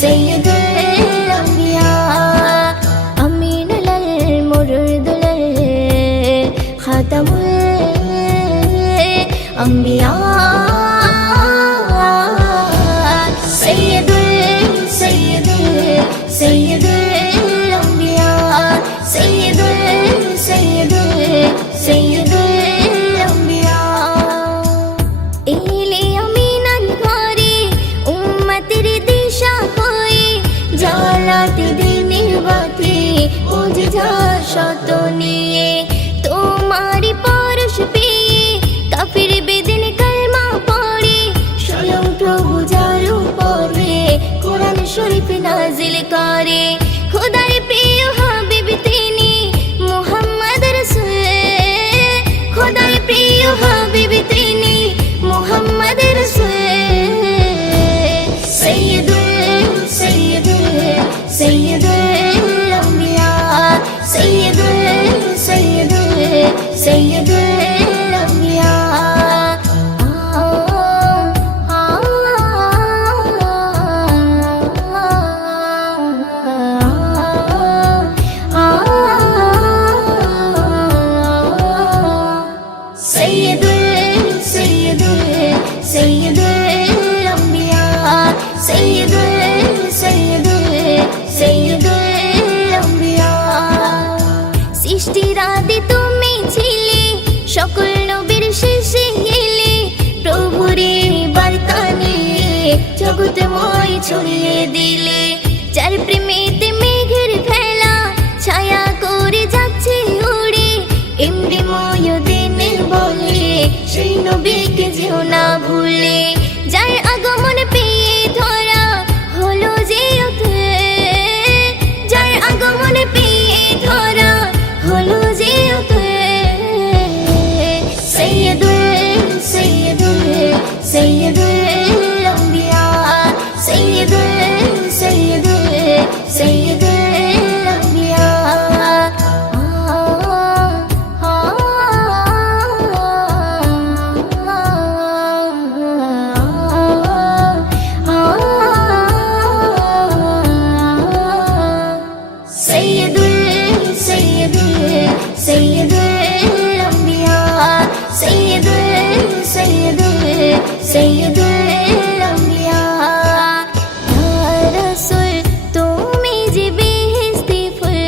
सैयदुल अंबिया अमीनुल मुर्दुल खातमुल अंबिया सैयदुल अंबिया सैयदुल अंबिया एले अमीनल घरे उम्मतेर दिशा हये জ্বালাতে দিনের বাতি মুজিজা শত নিয়ে তোমারই পরশ পেয়ে কাফির বেদিন কালমা পড়ে স্বয়ং প্রভু যার উপরে কোরআন শরীফ নাজিল করে খোদার প্রিয় হাবিব তিনি মুহাম্মদ রাসূল খোদার প্রিয় হাবিব তিনি মুহাম্মদ রাসূল सैयदुल अंबिया सैयदुल अंबिया सैयदुल अंबिया सैयदुल अंबिया सृष्टिर आदि तुमी छिले सकल नबीर शेषे एले प्रभुरे बार्ता निये जगतमय छड़िये दिले जार प्रेमेते मेघेर फेला छाया करे जाच्छे उड़े एमडिमय दिने बोले सेई नबीके जेओ ना भूले जार आगमन पेये धरा हलो जे ओठे जार आगमन पेये धरा हलो जे ओठे सैयदुल अंबिया सैयदुल अंबिया सैयदुल अंबिया सैयदुल अंबिया या रसूल तुमी जे बेहेस्ती फुल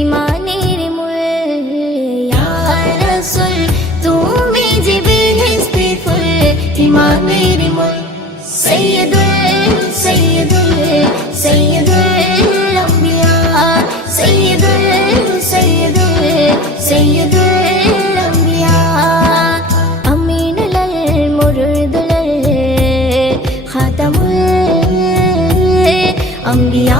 ईमानेर मूल या रसूल तुमी जे बेहेस्ती फुल ईमानेर मूल सैयदुल अंबिया सैयदुल अंबिया अमीनुल मुर्दुल खातमुल अंबिया